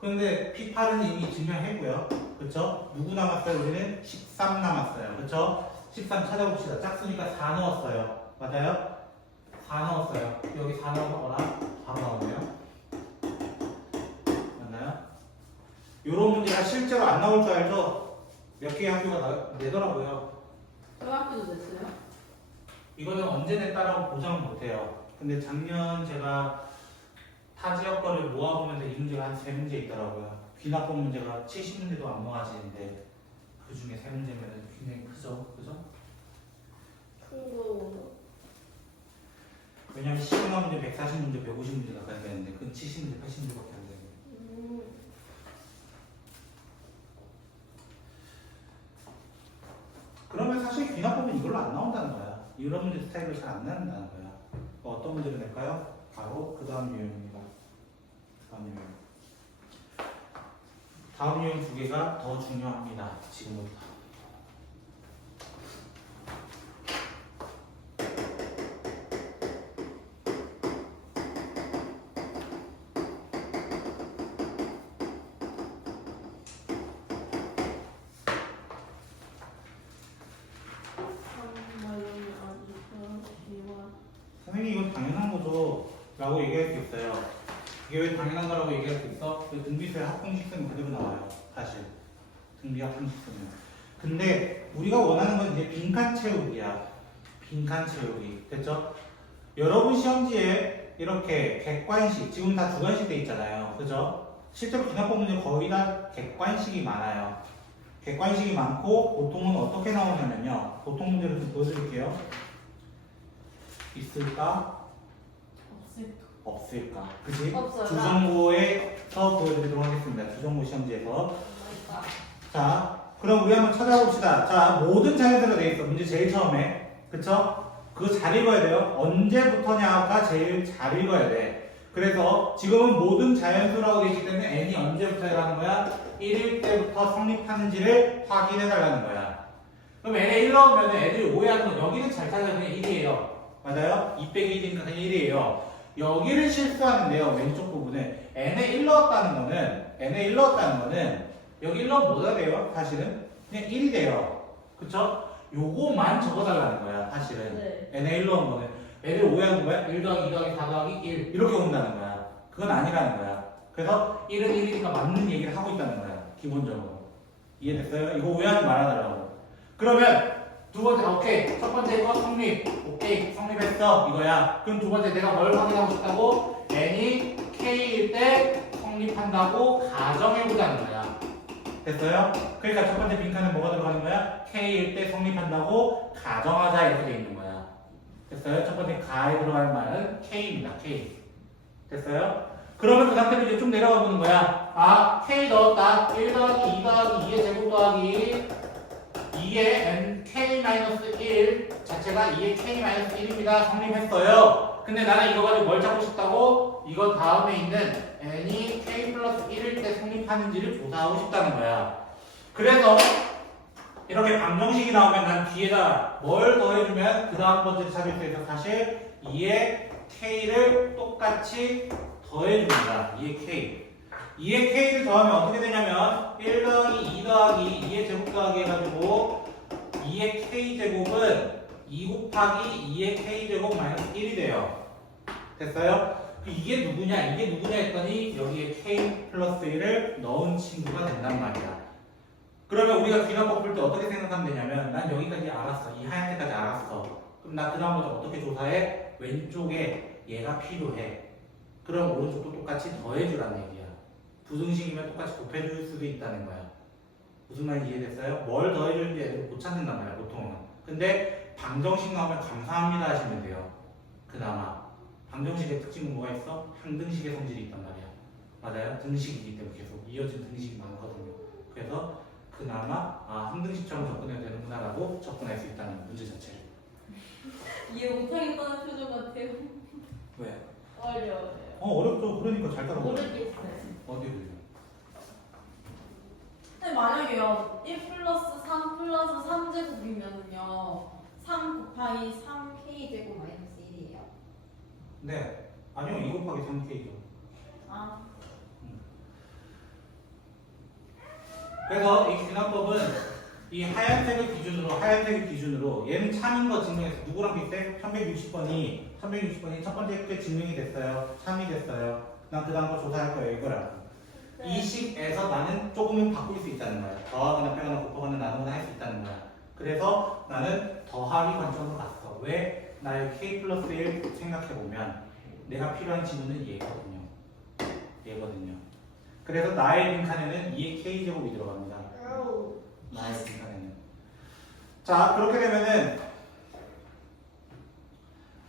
그런데 P8은 이미 증명했고요. 그쵸? 누구 남았어요? 우리는 13 남았어요. 그쵸? 13 찾아봅시다. 짝수니까 4 넣었어요. 맞아요? 4 넣었어요. 여기 4 넣어보거나 바로 나오네요. 맞나요? 요런 문제가 실제로 안 나올 줄 알죠? 몇 개의 학교가 내더라고요. 저 학교도 냈어요? 이거는 언제 냈다라고 보장은 못해요. 근데 작년 제가 타 지역 거를 모아보면서 이 문제가 한 3문제 있더라고요. 귀납법 문제가 70문제도 안 모아지는데 그 중에 3문제면 굉장히 크죠? 그죠? 큰거 왜냐면 시그마 문제 140문제, 150문제 가까이 되는데 그건 70문제, 80문제밖에 안 되는데. 그러면 사실 귀납법은 이걸로 안 나온다는 거야. 이런 문제 스타일로 잘 안 나온다는 거야. 어떤 문제를 낼까요? 바로 그 다음 유형입니다. 다음 유형. 다음 유형 두 개가 더 중요합니다. 지금부터. 선생님 이건 당연한 거죠 라고 얘기할 수 있어요. 이게 왜 당연한 거라고 얘기할 수 있어? 그 등비수의 합공식성이 그대로 나와요. 사실 등비 합공식성은. 근데 우리가 원하는 건 이제 빈칸 채우기야. 빈칸 채우기. 됐죠? 여러분 시험지에 이렇게 객관식, 지금 다 주관식 돼 있잖아요. 그죠? 실제로 기납법 문제 거의 다 객관식이 많아요. 객관식이 많고 보통은 어떻게 나오냐면요. 보통 문제를 좀 보여드릴게요. 있을까? 없을까? 그치? 없어요. 주정고에서 보여드리도록 하겠습니다. 주정고 시험지에서. 자, 그럼 우리 한번 찾아봅시다. 자, 모든 자연수가 돼 있어. 문제 제일 처음에. 그쵸? 그거 잘 읽어야 돼요. 언제부터냐가 제일 잘 읽어야 돼. 그래서 지금은 모든 자연수라고 되어 있기 때문에 n이 언제부터라는 거야? 1일 때부터 성립하는지를 확인해 달라는 거야. 그럼 n에 1 넣으면 애들이 오해하는 건 여기는 잘 찾아야 그냥 1이에요. 맞아요? 2 빼기 1이니까 그냥 1이에요. 여기를 실수하는데요. 왼쪽 부분에 n에 1 넣었다는 거는 여기 1 넣으면 뭐가 돼요? 사실은 그냥 1이 돼요. 그쵸? 요거만 적어달라는 거야. 사실은 네. n에 1 넣은 거는 애들 오해하는 거야. 1 더하기 2 더하기 4 더하기 1 이렇게 온다는 거야. 그건 아니라는 거야. 그래서 1은 1이니까 맞는 얘기를 하고 있다는 거야. 기본적으로. 이해됐어요? 이거 오해하지 말아달라고. 그러면 두 번째, 오케이. 첫 번째 거 성립. 오케이. 성립했어. 이거야. 그럼 두 번째 내가 뭘 확인하고 싶다고? n이 k일 때 성립한다고 가정해보자는 거야. 됐어요? 그러니까 첫 번째 빈칸은 뭐가 들어가는 거야? k일 때 성립한다고 가정하자 이렇게 돼 있는 거야. 됐어요? 첫 번째 가에 들어가는 말은 k입니다. k. 됐어요? 그러면 그 상태로 이제 좀 내려가 보는 거야. 아, k 넣었다. 1 더하기 2 더하기 2의 제곱 더하기 2의 n k-1 자체가 2의 k-1입니다. 성립했어요. 근데 나는 이거 가지고 뭘 찾고 싶다고? 이거 다음에 있는 n이 k 플러스 1일 때 성립하는지를 조사하고 싶다는 거야. 그래서 이렇게 방정식이 나오면 난 뒤에다 뭘 더해주면 그 다음 번째를 찾을 수 있어. 사실 2의 k를 똑같이 더해줍니다. 2의 k. 2의 k를 더하면 어떻게 되냐면 1 더하기 2 더하기 2의 제곱 더하기 해가지고 2의 k제곱은 2 곱하기 2의 k제곱 마이너스 1이 돼요. 됐어요? 이게 누구냐 했더니 여기에 k 플러스 1을 넣은 친구가 된단 말이야. 그러면 우리가 귀납법 풀 때 어떻게 생각하면 되냐면 난 여기까지 알았어. 이 하얀 데까지 알았어. 그럼 나 그 다음부터 어떻게 조사해? 왼쪽에 얘가 필요해. 그럼 오른쪽도 똑같이 더해주라는 얘기야. 부등식이면 똑같이 곱해줄 수도 있다는 거야. 무슨 말인지 이해됐어요? 뭘 더해주는지 애들이 못 찾는단 말이야 보통은. 근데 방정식 나오면 감사합니다 하시면 돼요. 그나마 방정식의 특징은 뭐가 있어? 항등식의 성질이 있단 말이야. 맞아요? 등식이기 때문에 계속 이어진 등식이 많거든요. 그래서 그나마 항등식처럼 접근해도 되는구나라고 접근할 수 있다는 문제 자체를. 이해 못하겠다는 표정 같아요. 왜? 어려워요. 어렵죠. 그러니까 잘 따라오고. 모르겠어요. 어디 보세요? 근데 만약에요 1 플러스 3 플러스 3제곱이면요 3 곱하기 3k제곱 마이너스 1이에요. 네. 아니요. 2 곱하기 3k죠. 아 그래서 이 귀납법은 이 하얀색을 기준으로 얘는 참인 거 증명해서 누구랑 비슷해? 1160번이 첫 번째 게 증명이 됐어요. 참이 됐어요. 난 그 다음 거 조사할 거예요. 이거라고. 이 식에서 나는 조금은 바꿀 수 있다는 거야. 더하거나 빼거나 곱하거나 나누거나 할 수 있다는 거야. 그래서 나는 더하기 관점으로 갔어. 왜? 나의 k 플러스 1 생각해보면 내가 필요한 지문은 얘거든요. 그래서 나의 빈칸에는 2의 k제곱이 들어갑니다. 나의 빈칸에는. 자, 그렇게 되면은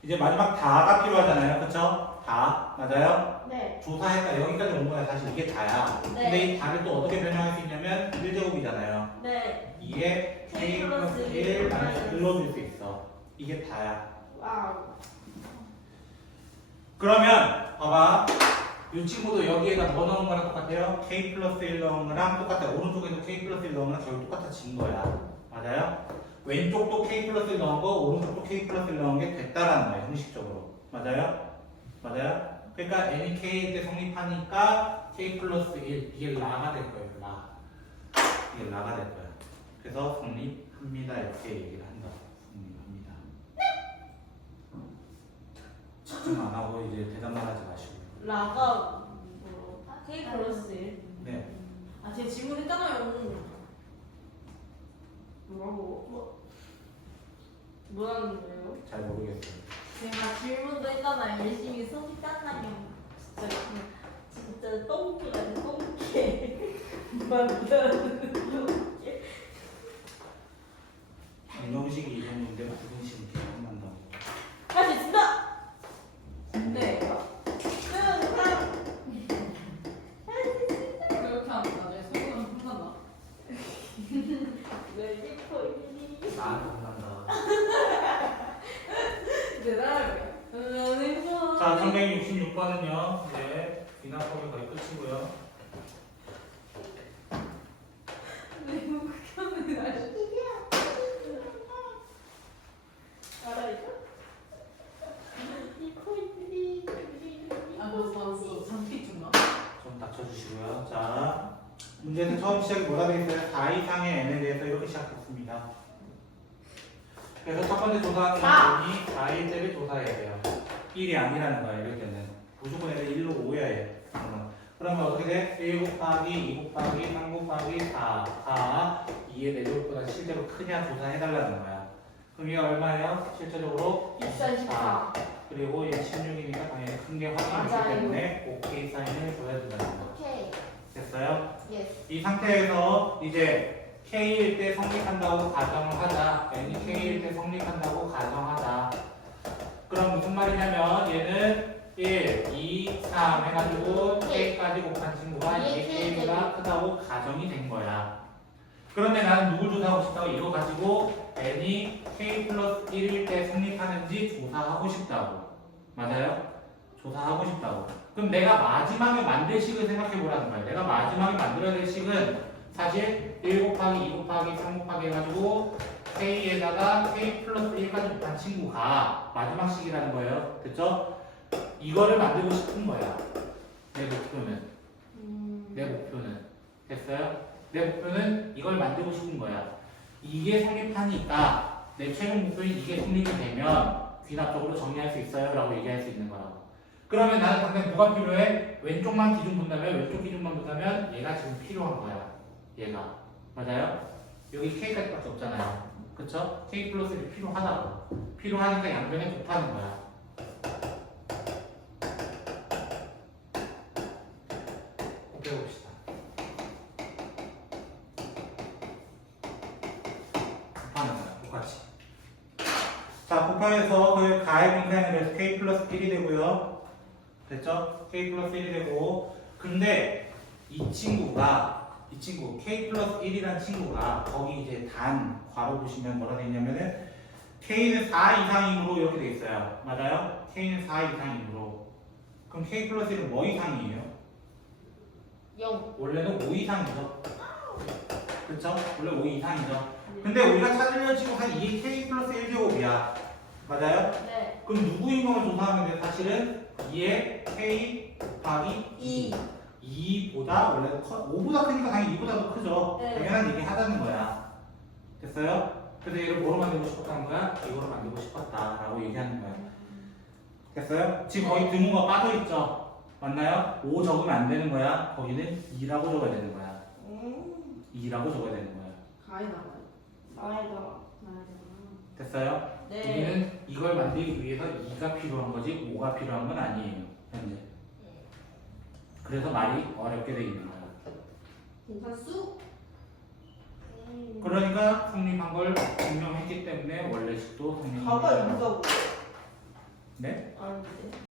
이제 마지막 다가 필요하잖아요. 그쵸? 다. 맞아요? 네. 조사했다. 여기까지 온 거야. 사실 이게 다야. 네. 근데 이 다를 또 어떻게 변형할 수 있냐면 1제곱이잖아요. 네. 2에 k 플러스 1 마이너스 1로 줄 수 있어. 이게 다야. 와우. 그러면 봐봐. 이 친구도 여기에다 뭐 넣은 거랑 똑같아요? k 플러스 1 넣은 거랑 똑같아. 오른쪽에도 k 플러스 1 넣은 거랑 결국 똑같아진 거야. 맞아요? 왼쪽도 k 플러스 1 넣은 거, 오른쪽도 k 플러스 1 넣은 게 됐다라는 거예요. 형식적으로. 맞아요? 맞아요? 그러니까 n이 k 때 성립하니까 k 플러스 1 이게 라가 될 거예요. 라. 이게 라가 될 거야. 그래서 성립합니다. 이렇게 얘기를 한다. 성립합니다. 집중 안 하고 이제 대답만 하지 마시고. 라가 뭐 K 플러스 1. 네. 아 제가 질문했잖아요. 뭐라고? 뭐라는 거예요? 잘 모르겠어요. 제가 질문도 했잖아요. 열심히 썼잖아요. 진짜 똥개가 똥개. 방정식이 이 정도인데 무슨 식이 계산한다고. 할수 있습니다. 네. 그렇게 하면 나중에 소금 혼난다. 왜 나한테 혼난다. 대단하고요. 자, 366번은요. 이제 비나법이 거의 끝이고요. 좀 닥쳐주시고요. 자, 문제는 처음 시작이 뭐라 되어 있어요? 4 이상의 n에 대해서 이렇게 시작했습니다. 그래서 첫 번째 조사하는 건 4일 때를 조사해야 돼요. 1이 아니라는 거예요. 이럴 때는. 무조건 애들 1로 오해야 해. 그러면 어떻게 돼? 1 곱하기 2 곱하기 3 곱하기 4가 2의 내제곱보다 실제로 크냐 조사해달라는 거야. 그럼 이게 얼마예요? 실제적으로 64. 그리고 이 16이니까 당연히 큰 게 확인이 있기 때문에 OK 사인을 줘야 된다는 거. 오케이. 됐어요? 예스. 이 상태에서 이제 K일 때 성립한다고 가정을 하자. n이 K일 때 성립한다고 가정하자. 그럼 무슨 말이냐면 얘는 1, 2, 3 해가지고 K까지 곱한 친구가 이게 K보다 크다고 가정이 된 거야. 그런데 나는 누굴 조사하고 싶다고 이거 가지고 n이 K 플러스 1일 때 성립하는지 조사하고 싶다고. 맞아요? 조사하고 싶다고. 그럼 내가 마지막에 만들 식을 생각해 보라는 거야. 내가 마지막에 만들어야 될 식은 사실 1 곱하기 2 곱하기 3 곱하기 해가지고 K에다가 K 플러스 1까지 곱한 친구가 마지막 식이라는 거예요. 됐죠? 이거를 만들고 싶은 거야. 내 목표는. 내 목표는. 됐어요? 내 목표는 이걸 만들고 싶은 거야. 이게 성립하니까 내 최종 목표인 이게 성립이 되면 귀납적으로 정리할 수 있어요 라고 얘기할 수 있는 거라고. 그러면 나는 당장 뭐가 필요해? 왼쪽만 기준 본다면, 왼쪽 기준만 본다면 얘가 지금 필요한 거야. 얘가. 맞아요? 여기 K까지 밖에 없잖아요. 그쵸? K 플러스 1이 필요하다고. 필요하니까 양변에 곱하는 거야. 곱해봅시다. 곱하는 거야. 똑같이. 자, 자, 곱하기해서 그 가의 빈칸에 대해서 k 플러스 1이 되고요. 됐죠? k 플러스 1이 되고. 근데 이 친구 k 플러스 1이라는 친구가 거기 이제 단 괄호 보시면 뭐라 돼 있냐면은 k는 4 이상이므로 이렇게 돼 있어요. 맞아요? k는 4 이상이므로. 그럼 k 플러스 1은 뭐 이상이에요? 0. 원래는 5 이상이죠. 그쵸? 원래 5 이상이죠. 근데 우리가 찾으려는 친구가 이게 k 플러스 1제곱이야. 맞아요? 네. 그럼 누구인 걸 조사하면 돼? 사실은 2의 k 곱하기 2보다 원래 5보다 크니까 당연히 2보다 더 크죠. 네. 당연한 얘기 하자는 거야. 됐어요? 그래서 얘를 뭐로 만들고 싶었다는 거야? 이거로 만들고 싶었다라고 얘기하는 거야. 됐어요? 지금 거기 드문가 빠져있죠? 맞나요? 5 적으면 안 되는 거야. 거기는 2라고 적어야 되는 거야. 2라고 적어야 되는 거야. 가위 나와요. 나이가. 됐어요? 네. 우리는 이걸 만들기 위해서 2가 필요한 거지 5가 필요한 건 아니에요. 현재. 그래서 말이 어렵게 돼 있는 거야. 괜찮수? 그러니까 성립한 걸 증명했기 때문에 원래식도 성립합니다. 가가 인자고. 네? 아닌데.